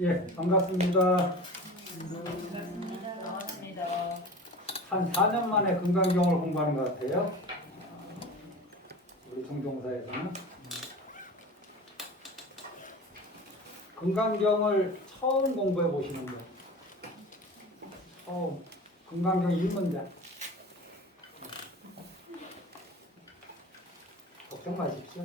예, 반갑습니다. 반갑습니다. 한 4년 만에 금강경을 공부하는 것 같아요. 우리 정종사에서는. 금강경을 처음 공부해 보시는 분. 금강경 1문자. 걱정 마십시오.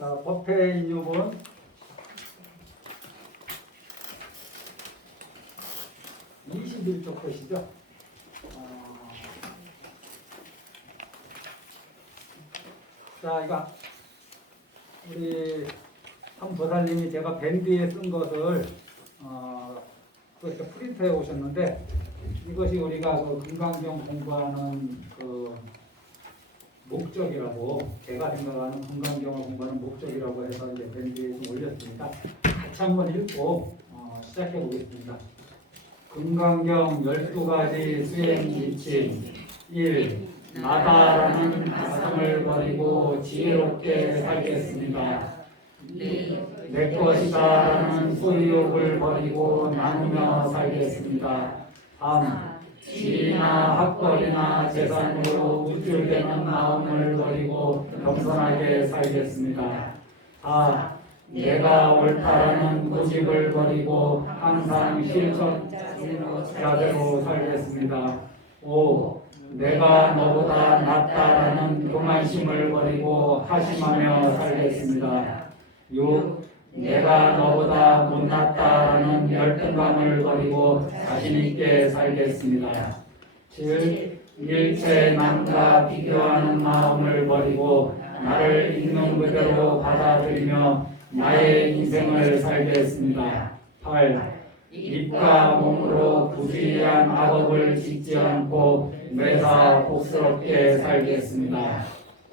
자, 법회 인유본 21쪽 것이죠. 자, 이거 우리 삼보살님이 제가 밴드에 쓴 것을 그렇게 프린트해 오셨는데, 이것이 우리가 그 금강경 공부하는 그 목적이라고, 제가 생각하는 금강경을 공부하는 목적이라고 해서 이제 밴드에 좀 올렸습니다. 같이 한번 읽고 시작해 보겠습니다. 금강경 12가지 수행 지침 1. 나다라는 가슴을 버리고 지혜롭게 살겠습니다. 내 것이다라는 소유욕을 버리고 나누며 살겠습니다. 3. 지위나 학벌이나 재산으로 우쭐대는 마음을 버리고 겸손하게 살겠습니다. 4. 내가 옳다라는 고집을 버리고 항상 실천자대로 살겠습니다. 5. 내가 너보다 낫다라는 교만심을 버리고 하심하며 살겠습니다. 6. 내가 너보다 못났다라는 열등감을 버리고 자신있게 살겠습니다. 7. 일체 남과 비교하는 마음을 버리고 나를 있는 그대로 받아들이며 나의 인생을 살겠습니다. 8. 입과 몸으로 부주의한 악업을 짓지 않고 매사 복스럽게 살겠습니다.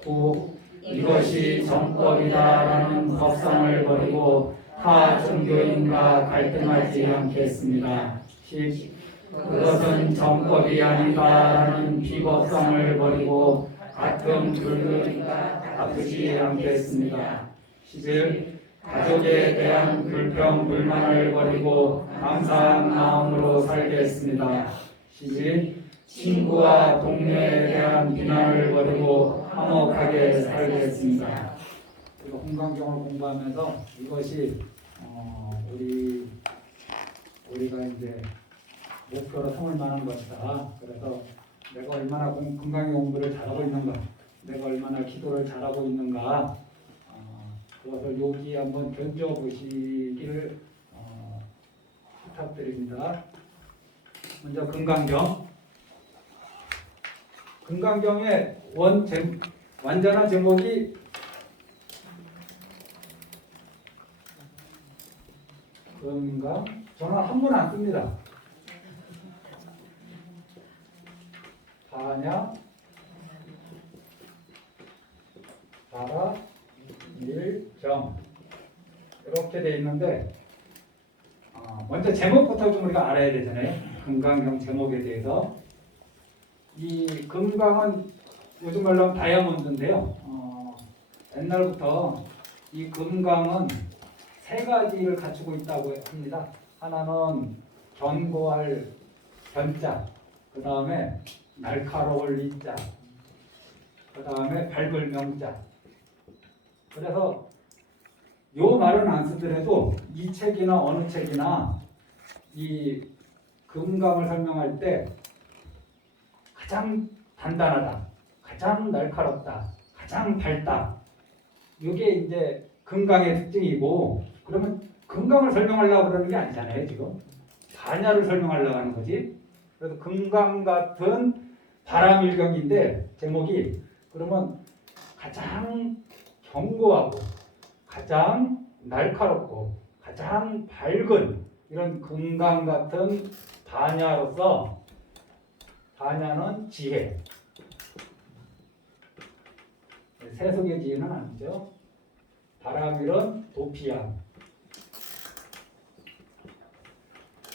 9. 이것이 정법이다라는 법상을 버리고 타 종교인과 갈등하지 않겠습니다. 10. 그것은 정법이 아니다라는 비법상을 버리고 가끔 불교인과 아프지 않겠습니다. 11. 가족에 대한 불평, 불만을 버리고 감사한 마음으로 살겠습니다. 12. 친구와 동료에 대한 비난을 버리고 화목하게 살겠습니다. 금강경을 공부하면서 이것이 우리가 이제 목표로 삼을 만한 것이다. 그래서 내가 얼마나 금강경 공부를 잘하고 있는가, 내가 얼마나 기도를 잘하고 있는가, 그것을 여기 한번 견뎌보시기를 부탁드립니다. 먼저 금강경의 완전한 제목이 저는 한문 안 씁니다. 반야 바라 일정 이렇게 돼 있는데, 먼저 제목부터 좀 우리가 알아야 되잖아요. 금강경 제목에 대해서. 이 금강은 요즘 말로 하면 다이아몬드인데요. 옛날부터 이 금강은 세 가지를 갖추고 있다고 합니다. 하나는 견고할 견자, 그 다음에 날카로울 이자, 그 다음에 밝을 명자. 그래서 요 말은 안 쓰더라도 이 책이나 어느 책이나 이 금강을 설명할 때 가장 단단하다, 가장 날카롭다, 가장 밝다, 이게 이제 금강의 특징이고, 그러면 금강을 설명하려고 그러는 게 아니잖아요. 지금 반야를 설명하려고 하는 거지. 그래서 금강 같은 바람일경인데 제목이, 그러면 가장 견고하고 가장 날카롭고 가장 밝은 이런 금강 같은 반야로서, 반야는 지혜, 세속의 지혜는 아니죠. 바람일은 도피안.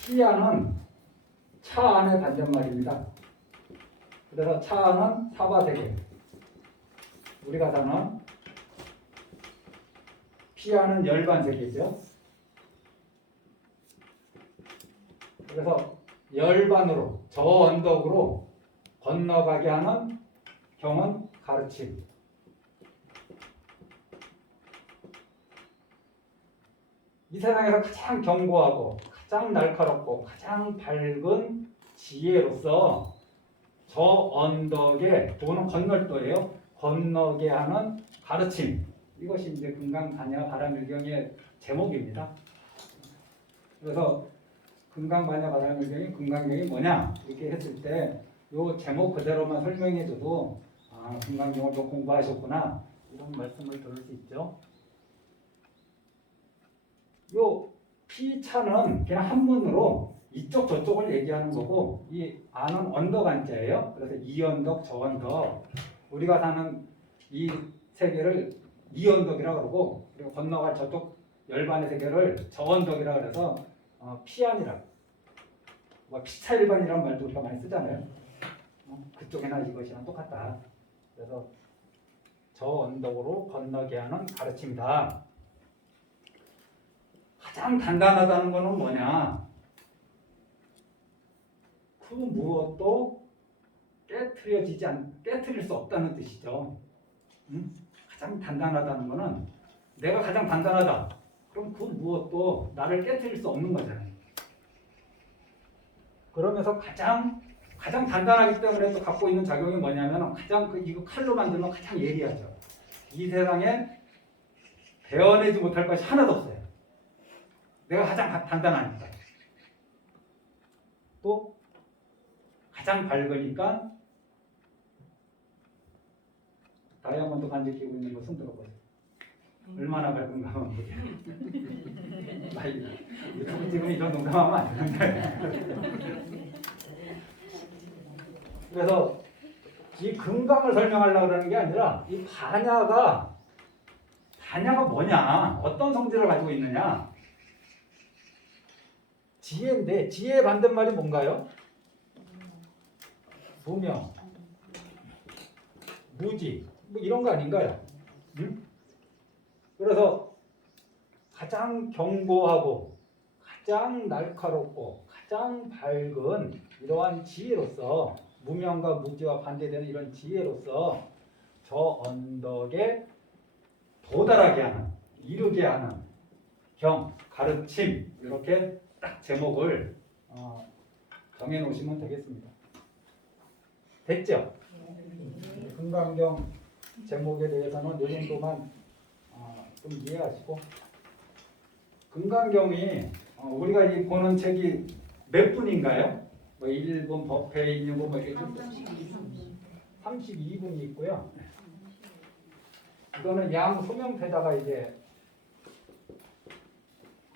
피안은 차 안의 반대말입니다. 그래서 차 안은 사바세계. 우리가 사는 피안은 열반세계죠. 그래서 열반으로 저 언덕으로 건너가게 하는 경은 가르침. 이 세상에서 가장 견고하고 가장 날카롭고 가장 밝은 지혜로서 저 언덕에, 그거는 건널도예요. 건너게 하는 가르침. 이것이 이제 금강반야 바람일경의 제목입니다. 그래서 금강반야 바람일경이 금강경이 뭐냐 이렇게 했을 때 이 제목 그대로만 설명해줘도 금강경을 좀 공부하셨구나 이런 말씀을 들을 수 있죠. 요 피차는 그냥 한문으로 이쪽 저쪽을 얘기하는 거고 이 안은 언덕 안자예요. 그래서 이 언덕 저 언덕 우리가 사는 이 세계를 이 언덕이라고 그러고 그리고 건너갈 저쪽 열반의 세계를 저 언덕이라고 그래서 피안이라 뭐 피차일반이라는 말도 우리가 많이 쓰잖아요. 그쪽이나 이것이랑 똑같다. 그래서 저 언덕으로 건너게 하는 가르침이다. 가장 단단하다는 것은 뭐냐? 그 무엇도 깨트릴 수 없다는 뜻이죠. 가장 단단하다는 것은 내가 가장 단단하다. 그럼 그 무엇도 나를 깨트릴 수 없는 거잖아요. 그러면서 가장 단단하기 때문에 또 갖고 있는 작용이 뭐냐면 가장 이거 칼로 만들면 가장 예리하죠. 이 세상에 베어내지 못할 것이 하나도 없어요. 내가 가장 단단하니까. 또 가장 밝으니까 다이아몬드 반지 끼고 있는 거 손 들어보세요. 얼마나 밝은가 한번 보세요. 유튜브 찍으면 이런 농담하면 안 되는데. 그래서 이 금강을 설명하려고 그러는 게 아니라 이 반야가 뭐냐, 어떤 성질을 가지고 있느냐. 지혜인데 지혜의 반대말이 뭔가요? 무명, 무지, 뭐 이런 거 아닌가요? 응? 그래서 가장 견고하고 가장 날카롭고 가장 밝은 이러한 지혜로서 무명과 무지와 반대되는 이런 지혜로서 저 언덕에 도달하게 하는, 이루게 하는 경, 가르침 이렇게 딱 제목을 정해 놓으시면 되겠습니다. 됐죠? 금강경 제목에 대해서는 이 정도만 좀 이해하시고 금강경이 우리가 이 보는 책이 몇 분인가요? 뭐 1분 법회에 있는 거 뭐 이렇게 32분이 있고요. 이거는 양소명태자가 이제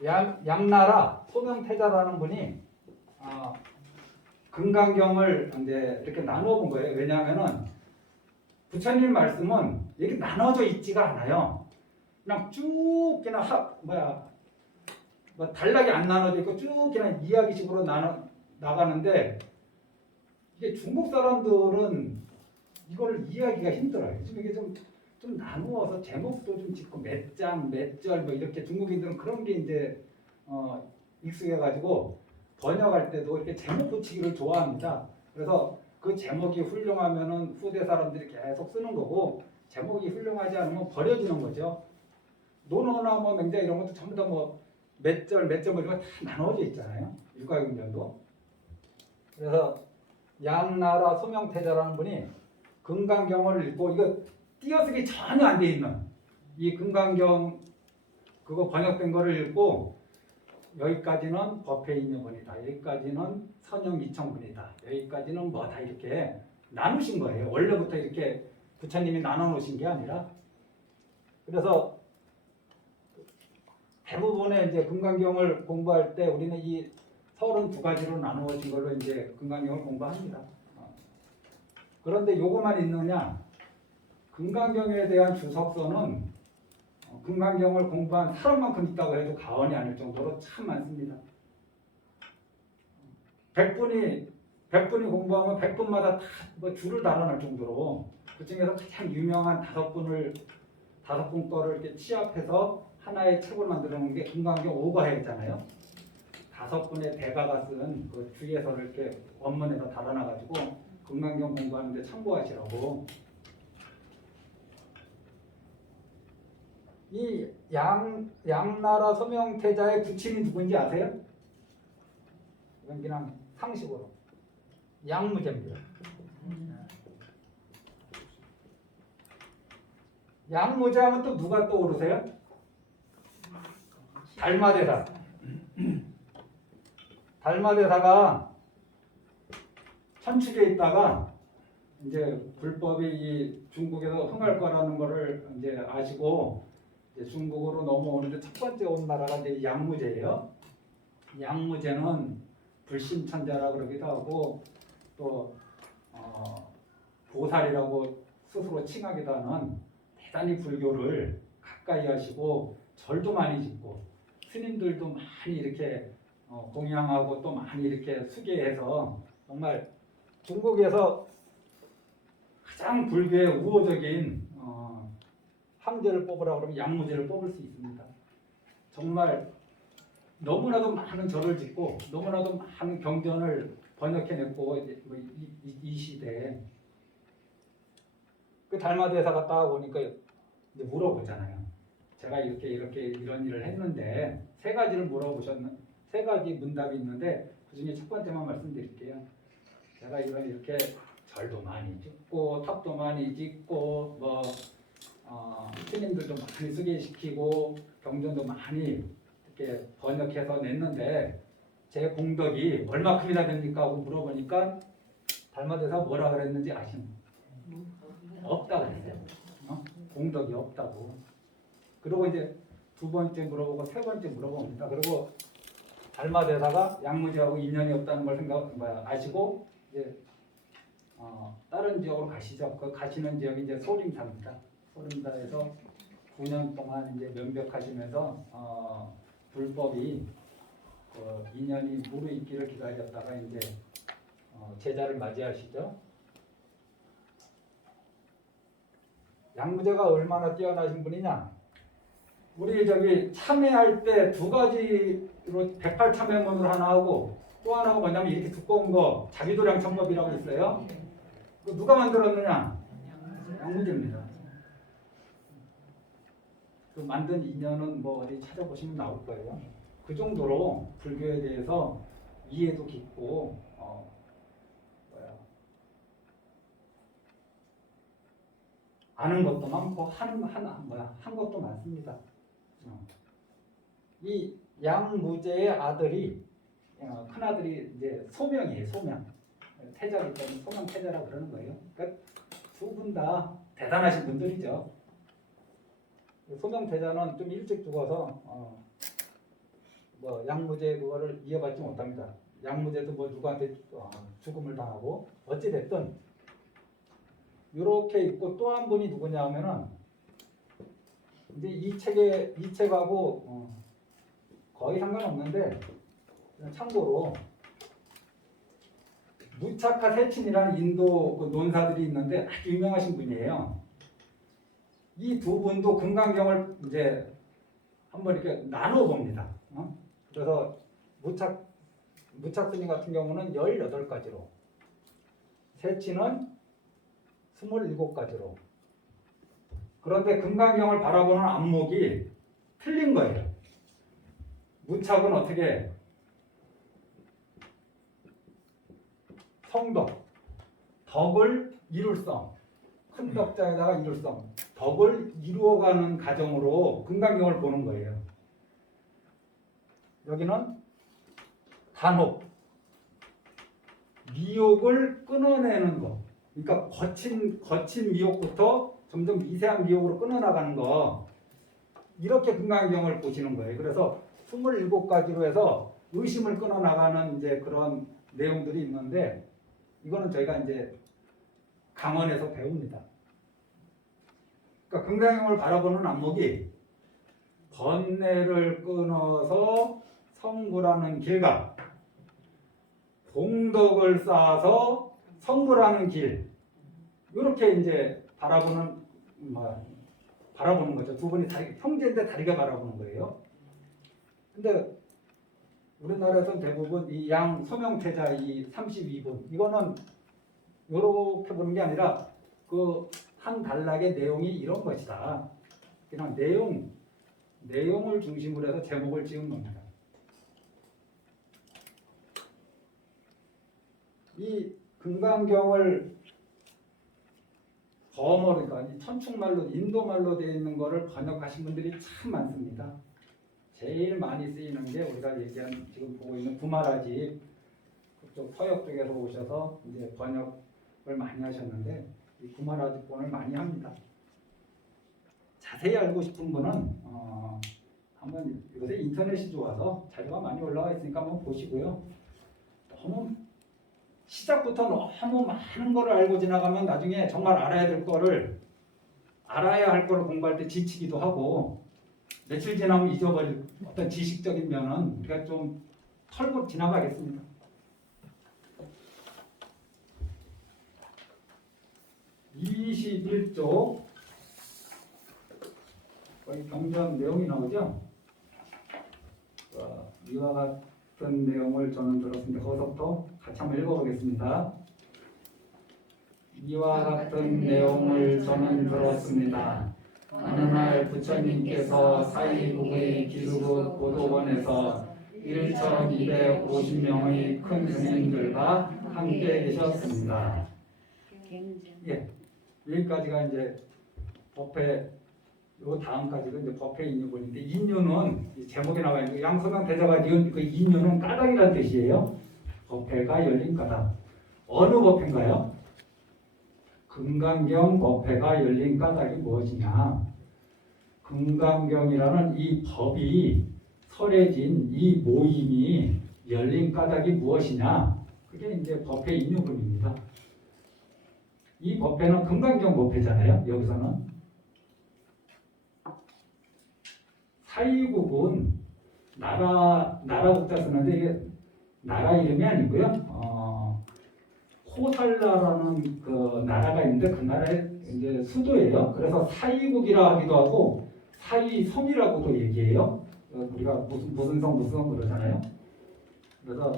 양나라 소명태자라는 분이 금강경을 이제 이렇게 나누어 본 거예요. 왜냐하면은 부처님 말씀은 이렇게 나눠져 있지가 않아요. 그냥 쭉 그냥 뭐 단락이 안 나눠져 있고 쭉 그냥 이야기식으로 나가는데 이게 중국 사람들은 이걸 이해하기가 힘들어요. 지금 이게 좀 나누어서 제목도 좀 짓고 몇 장, 몇 절 뭐 이렇게 중국인들은 그런 게 이제 익숙해가지고 번역할 때도 이렇게 제목 붙이기를 좋아합니다. 그래서 그 제목이 훌륭하면은 후대 사람들이 계속 쓰는 거고 제목이 훌륭하지 않으면 버려지는 거죠. 논어나 뭐 맹자 이런 것도 전부 다 뭐 몇 절, 몇 절 뭐 이런 거 다 나눠져 있잖아요. 일과경전도. 그래서 양나라 소명태자라는 분이 금강경을 읽고 이거 띄어쓰기 전혀 안 돼 있는 이 금강경 그거 번역된 거를 읽고 여기까지는 법회인여분이다. 여기까지는 선영이청분이다. 여기까지는 뭐다 이렇게 나누신 거예요. 원래부터 이렇게 부처님이 나눠 놓으신 게 아니라. 그래서 대부분의 이제 금강경을 공부할 때 우리는 이 32가지로 나누어진 걸로 이제 금강경을 공부합니다. 그런데 요거만 있느냐? 금강경에 대한 주석서는 금강경을 공부한 사람만큼 있다고 해도 과언이 아닐 정도로 참 많습니다. 100분이 공부하면 100분마다 다뭐 줄을 달아날 정도로 그 중에서 가장 유명한 5분 거를 이렇게 취합해서 하나의 책을 만들어 놓은 게 금강경 오가해잖아요. 5분의 대가가 쓴 그 주의해서를 이렇게 원문에서 달아놔가지고 금강경 공부하는데 참고하시라고. 이 양나라 서명태자의 부친이 누군지 아세요? 이건 그냥 상식으로 양무제입니다. 양무제 하면 또 누가 떠오르세요? 달마대사. 달마대사가 천축에 있다가 이제 불법이 이 중국에서 흥할 거라는 거를 이제 아시고 이제 중국으로 넘어오는데 첫 번째 온 나라가 이제 양무제예요. 양무제는 불심천자라 그러기도 하고 또 보살이라고 스스로 칭하기도 하는 대단히 불교를 가까이 하시고 절도 많이 짓고 스님들도 많이 이렇게 공양하고 또 많이 이렇게 수계해서 정말 중국에서 가장 불교의 우호적인 황제를 뽑으라 그러면 양무제를 뽑을 수 있습니다. 정말 너무나도 많은 절을 짓고 너무나도 많은 경전을 번역해냈고 이 시대에 그 달마대사가 딱 오니까 이제 물어보잖아요. 제가 이런 일을 했는데 세 가지 문답이 있는데 그 중에 첫 번째만 말씀드릴게요. 제가 이렇게 절도 많이 짓고 탑도 많이 짓고 스님들도 많이 소개시키고 경전도 많이 이렇게 번역해서 냈는데 제 공덕이 얼마큼이나 됩니까? 하고 물어보니까 달마대사가 뭐라 그랬는지 아십니까? 없다고 그랬어요. 공덕이 없다고. 그리고 이제 두 번째 물어보고 세 번째 물어봅니다. 그리고 달마대사가 양무제하고 인연이 없다는 걸 아시고 이제 다른 지역으로 가시죠. 그 가시는 지역이 이제 소림사입니다. 소림사에서 9년 동안 이제 면벽하시면서 불법이 인연이 무르익기를 기다렸다가 이제 제자를 맞이하시죠. 양무제가 얼마나 뛰어나신 분이냐? 우리 참회할 때 두 가지로 108참회문을 하나 하고 또 하나가 뭐냐면 이렇게 두꺼운 거 자기도량 청법이라고 있어요. 그 누가 만들었느냐? 양무제입니다. 그 만든 인연은 어디 찾아보시면 나올 거예요. 그 정도로 불교에 대해서 이해도 깊고 아는 것도 많고 한 것도 많습니다. 이 양무제의 아들이 큰 아들이 이제 소명이에요. 소명 태자기 때문에 소명 태자라고 그러는 거예요. 그러니까 두 분 다 대단하신 분들이죠. 소명 태자는 좀 일찍 죽어서 양무제 그거를 이어받지 못합니다. 양무제도 누구한테 죽음을 당하고 어찌 됐든 이렇게 있고 또 한 분이 누구냐 하면은 이제 이 책하고 거의 상관없는데 참고로 무차카 세친이라는 인도 그 논사들이 있는데 아주 유명하신 분이에요. 이 두 분도 금강경을 이제 한번 이렇게 나눠 봅니다. 그래서 무착스님 같은 경우는 18가지로, 세친은 27가지로. 그런데 금강경을 바라보는 안목이 틀린 거예요. 무착은 어떻게 성덕, 덕을 이룰성, 큰 덕자에다가 이룰성, 덕을 이루어가는 과정으로 금강경을 보는 거예요. 여기는 단혹, 미혹을 끊어내는 거. 그러니까 거친 미혹부터 점점 미세한 미혹으로 끊어나가는 거. 이렇게 금강경을 보시는 거예요. 그래서 27가지로 해서 의심을 끊어나가는 이제 그런 내용들이 있는데 이거는 저희가 이제 강원에서 배웁니다. 그러니까 금강경을 바라보는 안목이 번뇌를 끊어서 성불하는 길과 공덕을 쌓아서 성불하는 길, 이렇게 이제 바라보는 거죠. 두 분이 형제인데 다리가 바라보는 거예요. 근데 우리나라에서는 대부분 이 양 소명태자 이 32분 이거는 이렇게 보는 게 아니라 그 한 단락의 내용이 이런 것이다. 그냥 내용을 중심으로 해서 제목을 지은 겁니다. 이 금강경을 그러니까 천축말로 인도말로 되어 있는 거를 번역하신 분들이 참 많습니다. 제일 많이 쓰이는 게 우리가 얘기한 지금 보고 있는 구마라지 그쪽 서역 쪽에서 오셔서 이제 번역을 많이 하셨는데 이 구마라지본을 많이 합니다. 자세히 알고 싶은 분은 한번 요새 인터넷이 좋아서 자료가 많이 올라와 있으니까 한번 보시고요. 너무 시작부터 너무 많은 거를 알고 지나가면 나중에 정말 알아야 할 거를 공부할 때 지치기도 하고 며칠 지나면 잊어버릴 어떤 지식적인 면은 우리가 좀 털고 지나가겠습니다. 21쪽 거의 경전 내용이 나오죠. 이와 같은 내용을 저는 들었습니다. 거기서부터 같이 한번 읽어보겠습니다. 이와 같은 내용을 저는 들었습니다. 어느 날 부처님께서 사이국의 기수국 고도원에서 1250명의 큰 스님들과 함께 계셨습니다. 예, 여기까지가 이제 법회, 요 다음까지도 이제 법회 인유본인데, 인유는 제목에 나와 있는 양소명 대자가 니은 그 인유는 까닭이라는 뜻이에요. 법회가 열린 까닭. 어느 법회인가요? 금강경 법회가 열린 까닭이 무엇이냐? 금강경이라는 이 법이 설해진 이 모임이 열린 까닭이 무엇이냐? 그게 이제 법회 인유본입니다. 이 법회는 금강경 법회잖아요. 여기서는 사이국은 나라 국자 쓰는데 이게 나라 이름이 아니고요. 코살라라는 그 나라가 있는데 그 나라의 이제 수도예요. 그래서 사이국이라 하기도 하고 사이섬이라고도 얘기해요. 우리가 무슨 성 그러잖아요. 그래서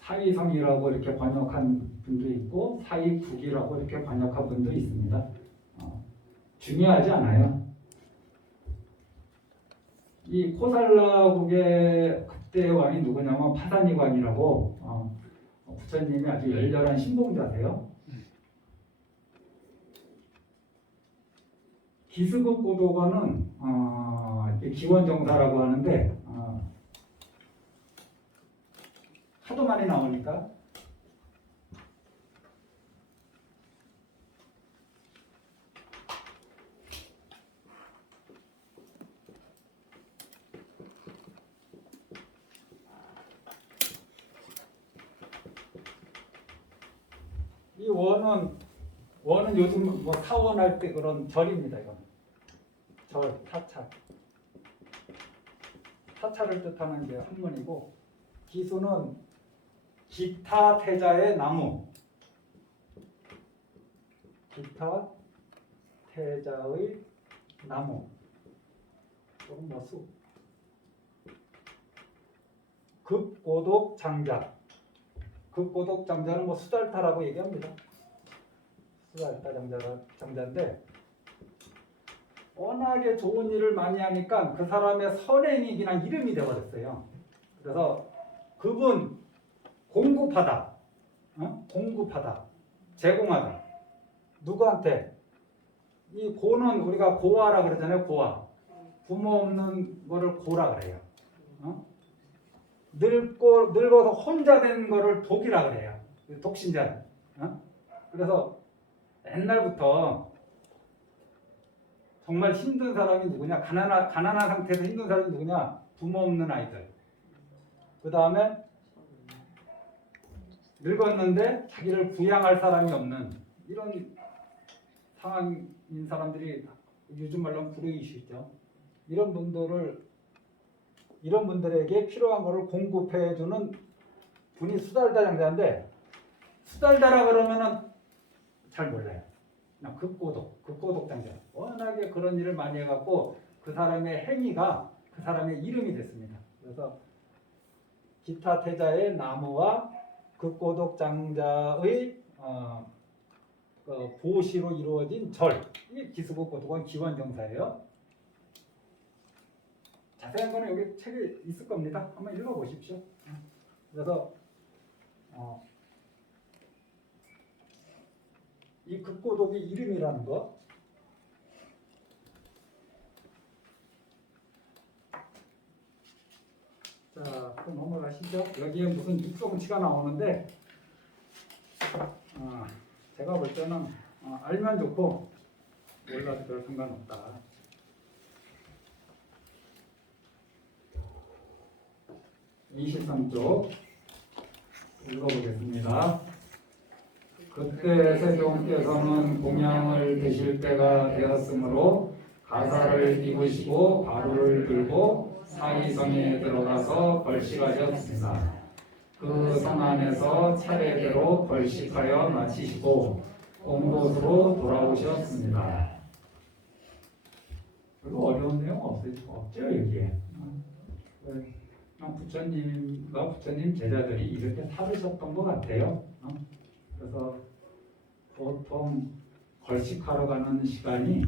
사이섬이라고 이렇게 번역한 분도 있고 사이국이라고 이렇게 번역한 분도 있습니다. 중요하지 않아요. 이 코살라국의 그때 왕이 누구냐면 파사니왕이라고 부처님이 아주 열렬한 신봉자세요. 기스국 고도관은 기원정사라고 하는데 하도 많이 나오니까 이 원은 요즘 뭐 사원할 때 그런 절입니다. 이건 절, 타차를 뜻하는 이제 한문이고, 기수는 기타 태자의 나무, 기타 태자의 나무, 조금 뭐 수, 급고독 장자. 급고독 장자는 뭐 수달타라고 얘기합니다. 수달타 장자인데 워낙에 좋은 일을 많이 하니까 그 사람의 선행이 그냥 이름이 되어버렸어요. 그래서 그분 공급하다, 공급하다, 제공하다. 누구한테? 이 고는 우리가 고아라 그러잖아요. 고아. 부모 없는 거를 고라 그래요. 늙어서 혼자 된 거를 독이라 그래요. 독신자. 그래서 옛날부터 정말 힘든 사람이 누구냐? 가난한 상태에서 힘든 사람이 누구냐? 부모 없는 아이들. 그 다음에 늙었는데 자기를 부양할 사람이 없는 이런 상황인 사람들이 요즘 말로 불의시죠. 이런 분들에게 필요한 것을 공급해주는 분이 수달다 장자인데, 수달다라 그러면은 잘 몰라요. 그냥 극고독 장자. 워낙에 그런 일을 많이 해갖고 그 사람의 행위가 그 사람의 이름이 됐습니다. 그래서 기타 태자의 나무와 극고독 장자의 보시로 이루어진 절. 이게 기수극고독은 기원정사예요. 자세한 거는 여기 책에 있을 겁니다. 한번 읽어보십시오. 그래서 이 극고독의 이름이라는 거, 자, 그럼 넘어가시죠. 여기에 무슨 육성치가 나오는데 제가 볼 때는 알면 좋고 몰라도 별 상관없다. 23쪽 읽어보겠습니다. 그때 세종께서는 공양을 드실 때가 되었으므로 가사를 입으시고 바루를 들고 사이성에 들어가서 벌식하셨습니다. 그 성 안에서 차례대로 벌식하여 마치시고 옹곳으로 돌아오셨습니다. 별로 어려운 내용 없죠 여기에. 부처님과 부처님 제자들이 이렇게 살으셨던 것 같아요. 그래서 보통 걸식하러 가는 시간이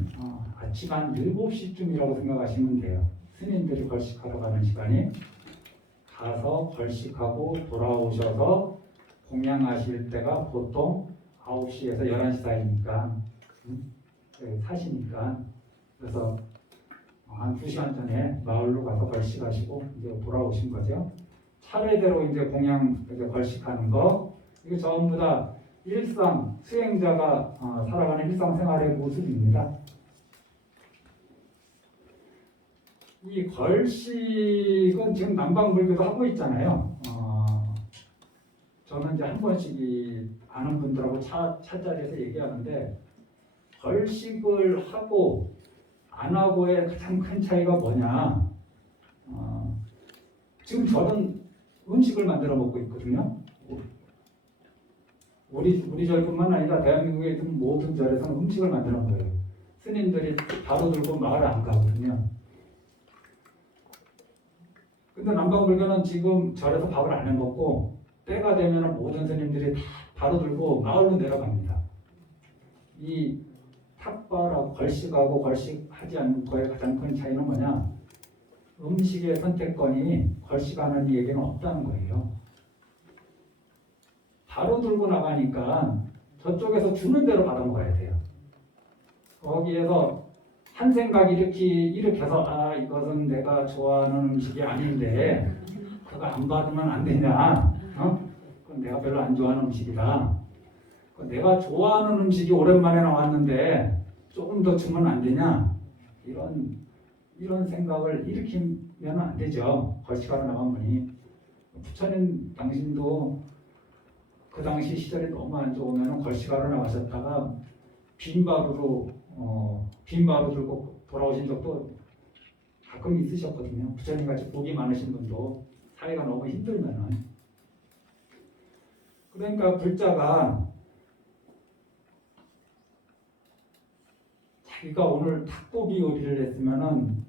아침 한 7시쯤이라고 생각하시면 돼요. 스님들이 걸식하러 가는 시간이 가서 걸식하고 돌아오셔서 공양하실 때가 보통 9시에서 11시 사이니까 사시니까 그래서 한 2시간 전에 마을로 가서 걸식하시고 이제 돌아오신 거죠. 차례대로 이제 공양 이제 걸식하는 거 이게 전부 다 일상 수행자가 살아가는 일상생활의 모습입니다. 이 걸식은 지금 남방불교도 하고 있잖아요. 저는 이제 한 번씩 아는 분들하고 차자리에서 얘기하는데 걸식을 하고 안 하고의 가장 큰 차이가 뭐냐? 지금 저는 음식을 만들어 먹고 있거든요. 우리 절뿐만 아니라 대한민국에 있는 모든 절에서는 음식을 만들어 먹어요. 스님들이 바로 들고 마을 안 가거든요. 근데 남방불교는 지금 절에서 밥을 안 해 먹고 때가 되면 모든 스님들이 다 바로 들고 마을로 내려갑니다. 이 탁발하고 걸식하고 걸식하지 않는 거의 가장 큰 차이는 뭐냐? 음식의 선택권이 걸식하는 이에게는 없다는 거예요. 바로 들고 나가니까 저쪽에서 주는 대로 받아 먹어야 돼요. 거기에서 한 생각 일으켜서 이것은 내가 좋아하는 음식이 아닌데 그거 안 받으면 안 되냐? 그건 내가 별로 안 좋아하는 음식이다. 내가 좋아하는 음식이 오랜만에 나왔는데 조금 더 주면 안 되냐? 이런 생각을 일으키면 안 되죠. 걸식하러 나간 분이. 부처님 당신도 그 당시 시절이 너무 안 좋으면 걸식하러 나가셨다가 빈바루로 들고 돌아오신 적도 가끔 있으셨거든요. 부처님 같이 복이 많으신 분도 사회가 너무 힘들면은. 그러니까 불자가 자기가 오늘 닭고기 요리를 했으면은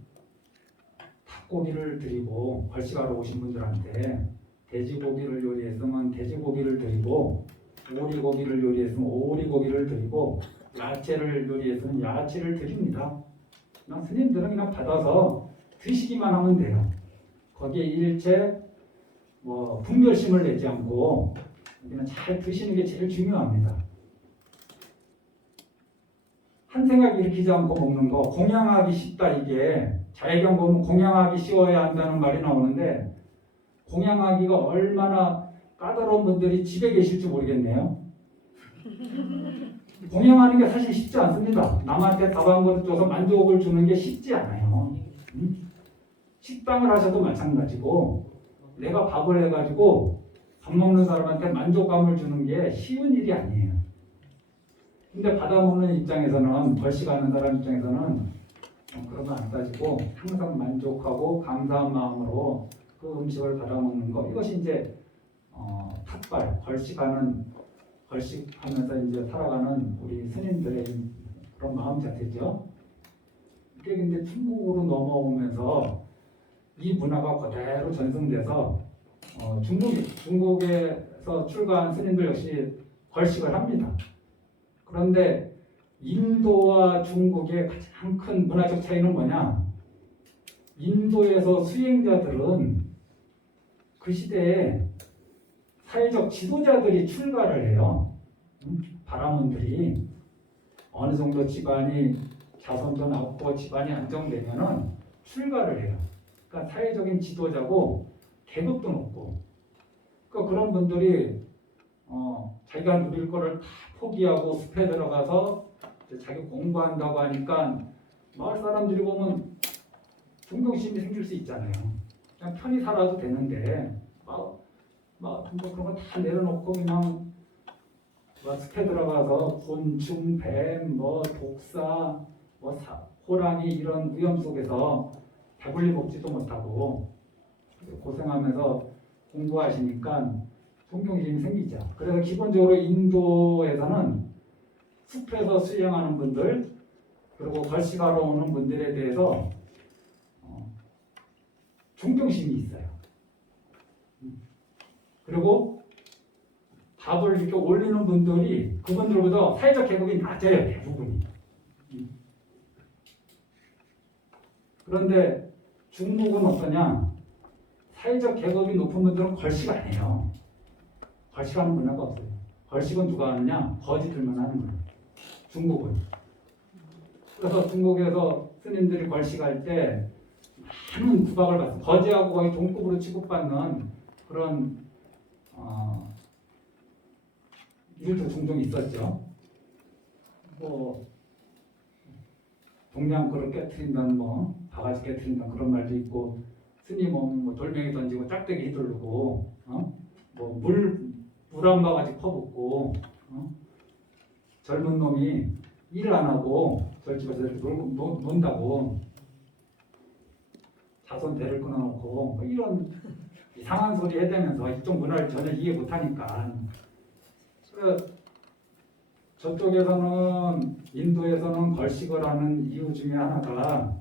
닭고기를 드리고 걸식하러 오신 분들한테 돼지고기를 요리했으면 돼지고기를 드리고 오리고기를 요리했으면 오리고기를 드리고 야채를 요리했으면 야채를 드립니다. 그냥 스님들은 그냥 받아서 드시기만 하면 돼요. 거기에 일체 분별심을 내지 않고 그냥 잘 드시는 게 제일 중요합니다. 한 생각 일으키지 않고 먹는 거 공양하기 쉽다. 이게 자해경 보면 공양하기 쉬워야 한다는 말이 나오는데 공양하기가 얼마나 까다로운 분들이 집에 계실지 모르겠네요. 공양하는 게 사실 쉽지 않습니다. 남한테 밥 한 그릇 줘서 만족을 주는 게 쉽지 않아요. 식당을 하셔도 마찬가지고 내가 밥을 해가지고 밥 먹는 사람한테 만족감을 주는 게 쉬운 일이 아니에요. 근데 받아먹는 입장에서는, 벌식하는 사람 입장에서는 그런 거 안 따지고 항상 만족하고 감사한 마음으로 그 음식을 받아먹는 거, 이것이 이제 탁발 걸식하면서 이제 살아가는 우리 스님들의 그런 마음 자체죠. 이게 근데 중국으로 넘어오면서 이 문화가 그대로 전승돼서 중국에서 출가한 스님들 역시 걸식을 합니다. 그런데 인도와 중국의 가장 큰 문화적 차이는 뭐냐? 인도에서 수행자들은 그 시대에 사회적 지도자들이 출가를 해요. 바라문들이 어느 정도 집안이 자손도 낳고 집안이 안정되면은 출가를 해요. 그러니까 사회적인 지도자고 계급도 높고, 그러니까 그런 분들이 자기가 누릴 거를 다 포기하고 숲에 들어가서 자기 공부한다고 하니까 마을 사람들이 보면 존경심이 생길 수 있잖아요. 그냥 편히 살아도 되는데 뭐 그런 거 다 내려놓고 그냥 숲에 들어가서 곤충, 뱀, 독사, 호랑이 이런 위험 속에서 배불리 먹지도 못하고 고생하면서 공부하시니까 존경심이 생기죠. 그래서 기본적으로 인도에서는 숲에서 수행하는 분들, 그리고 걸식하러 오는 분들에 대해서 존경심이 있어요. 그리고 밥을 이렇게 올리는 분들이 그분들보다 사회적 계급이 낮아요, 대부분이. 그런데 중국은 어떠냐? 사회적 계급이 높은 분들은 걸식 안 해요. 걸식하는 문화가 없어요. 걸식은 누가 하느냐? 거지들만 하는 거예요. 중국은. 그래서 중국에서 스님들이 걸식할 때 많은 구박을 받습니다. 거지하고 거의 동급으로 취급받는 그런 일도 종종 있었죠. 동양굴을 깨트린다는 바가지 깨트린다는 그런 말도 있고, 스님 돌멩이 던지고 짝대기 휘두르고 물 한 바가지 퍼붓고 젊은 놈이 일을 안 하고 절집에서 이렇게 논다고 자손 대를 끊어놓고 이런 이상한 소리 해대면서 이쪽 문화를 전혀 이해 못하니까. 저쪽에서는 인도에서는 걸식을 하는 이유 중에 하나가,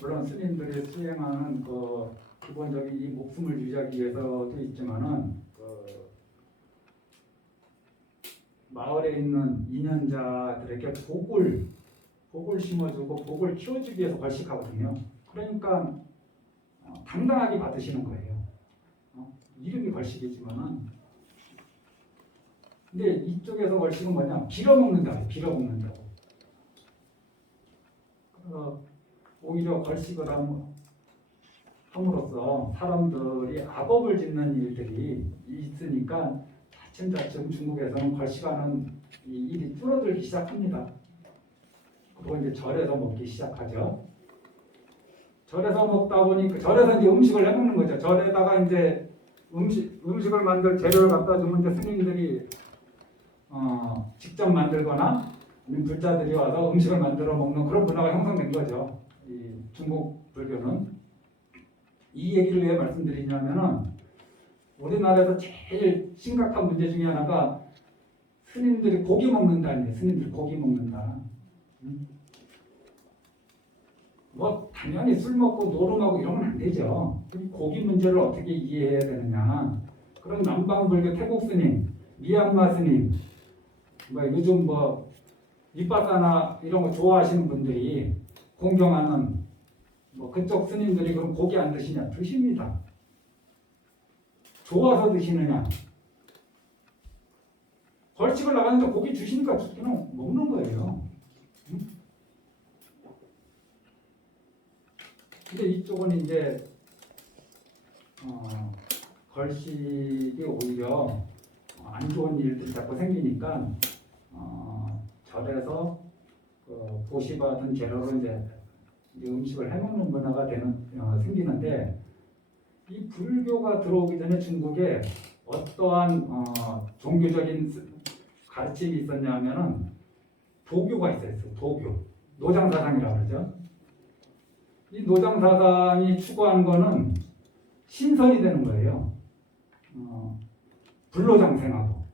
물론 스님들이 수행하는 그 기본적인 이 목숨을 유지하기 위해서도 있지만은 마을에 있는 인연자들에게 복을 심어주고 복을 키워주기 위해서 걸식하거든요. 그러니까 당당하게 받으시는 거예요. 이름이 걸식이지만은, 근데 이쪽에서 걸식은 뭐냐? 빌어먹는다고. 그래서 오히려 걸식을 함으로써 사람들이 악업을 짓는 일들이 있으니까 차츰 중국에서는 걸식하는 이 일이 줄어들기 시작합니다. 그리고 이제 절에서 먹기 시작하죠. 절에서 먹다 보니 절에서 이제 음식을 해먹는 거죠. 절에다가 이제 음식을 만들 재료를 갖다 주면 이제 스님들이 직접 만들거나 아니면 불자들이 와서 음식을 만들어 먹는 그런 문화가 형성된 거죠. 이 중국 불교는. 이 얘기를 왜 말씀드리냐면은, 우리나라에서 제일 심각한 문제 중에 하나가 스님들이 고기 먹는다는 거예요. 스님들이 고기 먹는다. 당연히 술 먹고 노름하고 이러면 안 되죠. 고기 문제를 어떻게 이해해야 되느냐. 그럼 남방불교 태국 스님, 미얀마 스님, 요즘 윗바사나 이런 거 좋아하시는 분들이 공경하는 그쪽 스님들이 그럼 고기 안 드시냐? 드십니다. 좋아서 드시느냐? 벌칙을 나가는데 고기 주시니까 그냥 먹는 거예요. 근데 이쪽은 이제 걸식이 오히려 안 좋은 일들이 자꾸 생기니까 절에서 보시받은 재료로 이제 음식을 해먹는 문화가 생기는데, 이 불교가 들어오기 전에 중국에 어떠한 종교적인 가르침이 있었냐면은 도교가 있었어요. 도교, 노장사상이라고 그러죠. 이 노장사상이 추구한 거는 신선이 되는 거예요. 불로장생하고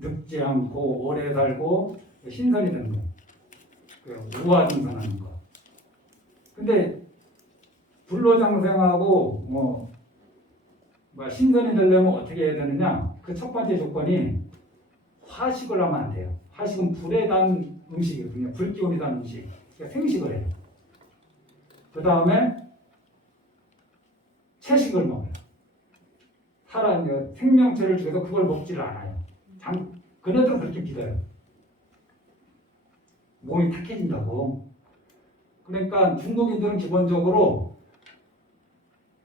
늙지 않고 오래 살고 신선이 되는 거예요. 우화등산하는 거. 근데 불로장생하고 신선이 되려면 어떻게 해야 되느냐? 그 첫 번째 조건이 화식을 하면 안 돼요. 화식은 불에 단 음식이거든요. 불기운이 단 음식. 그러니까 생식을 해요. 그 다음에 채식을 먹어요. 생명체를 죽여서 그걸 먹지를 않아요. 그네들은 그렇게 믿어요. 몸이 탁해진다고. 그러니까 중국인들은 기본적으로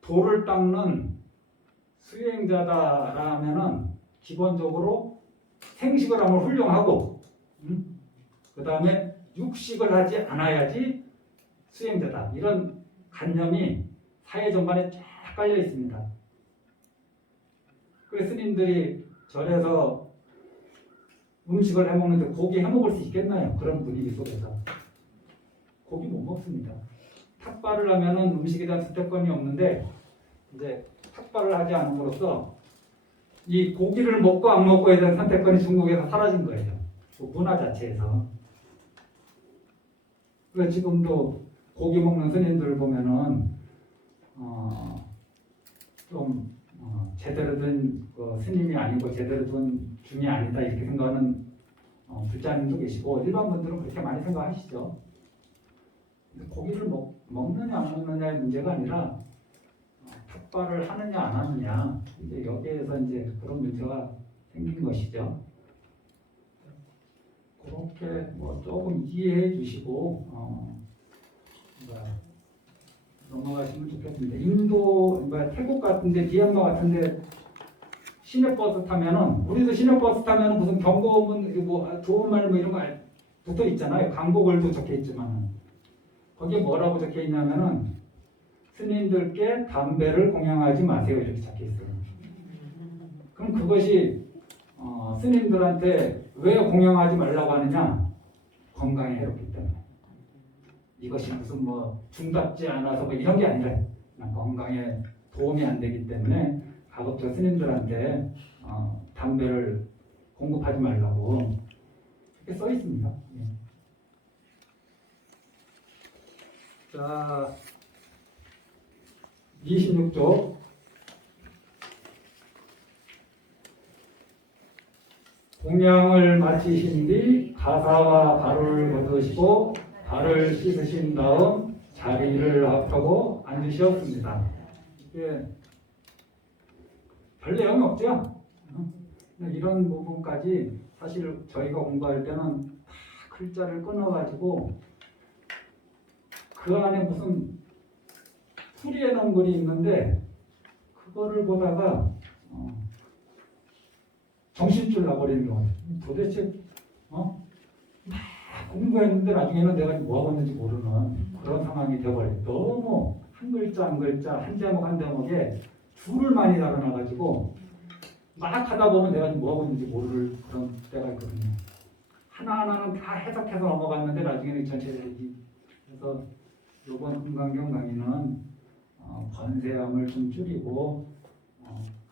돌을 닦는 수행자다라면은 기본적으로 생식을 하면 훌륭하고, 그 다음에 육식을 하지 않아야지 수행자다. 이런 관념이 사회 전반에 쫙 깔려 있습니다. 그래서 스님들이 절에서 음식을 해먹는데 고기 해먹을 수 있겠나요? 그런 분위기 속에서 고기 못 먹습니다. 탁발을 하면은 음식에 대한 선택권이 없는데 이제 탁발을 하지 않음으로써 이 고기를 먹고 안 먹고에 대한 선택권이 중국에서 사라진 거예요. 그 문화 자체에서. 그래서 지금도 고기 먹는 스님들 보면은 좀 제대로 된 스님이 아니고 제대로 된 중이 아니다 이렇게 생각하는 불자님도 계시고 일반 분들은 그렇게 많이 생각하시죠. 고기를 먹느냐 안 먹느냐의 문제가 아니라 탁발을 하느냐 안 하느냐 이제 여기에서 이제 그런 문제가 생긴 것이죠. 그렇게 조금 이해해 주시고 넘어가시면 좋겠습니다. 인도, 태국 같은데, 미얀마 같은데 시내버스 타면은 우리도 시내버스 타면은 무슨 경고문, 좋은 말 이런 거 붙어 있잖아요. 광고글도 적혀 있지만 거기에 뭐라고 적혀 있냐면은 스님들께 담배를 공양하지 마세요 이렇게 적혀 있어요. 그럼 그것이 스님들한테 왜 공양하지 말라고 하느냐? 건강에 해롭기 때문에. 이것이 무슨 중답지 않아서 이런 게 아니라 건강에 도움이 안 되기 때문에 가급적 스님들한테 담배를 공급하지 말라고 이렇게 써 있습니다. 예. 자, 26조 공양을 마치신 뒤 가사와 가루를 거두시고 발을 씻으신 다음 자리를 펴고 앉으셨습니다. 이게 별 내용이 없죠? 이런 부분까지 사실 저희가 공부할 때는 다 글자를 끊어가지고 그 안에 무슨 풀이해 놓은 글이 있는데 그거를 보다가 정신줄 나버리는 경우가 도대체 공부했는데 나중에는 내가 뭐하고 있는지 모르는 그런 상황이 되어버려요. 너무 한 글자 한 글자 한 대목 한 대목에 줄을 많이 달아놔가지고 막 하다 보면 내가 뭐하고 있는지 모를 그런 때가 있거든요. 하나하나는 다 해석해서 넘어갔는데 나중에는 전체적으로 그래서 이번 금강경 강의는 번세함을 좀 줄이고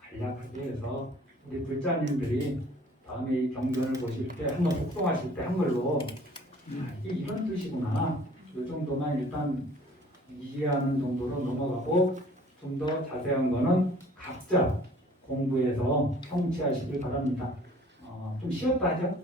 간략하게 해서 우리 불자님들이 다음에 이 경전을 보실 때 한번 독송하실 때 한글로 이게 이런 뜻이구나 이 정도만 일단 이해하는 정도로 넘어가고 좀 더 자세한 거는 각자 공부해서 성취하시길 바랍니다. 좀 쉬었다 하죠?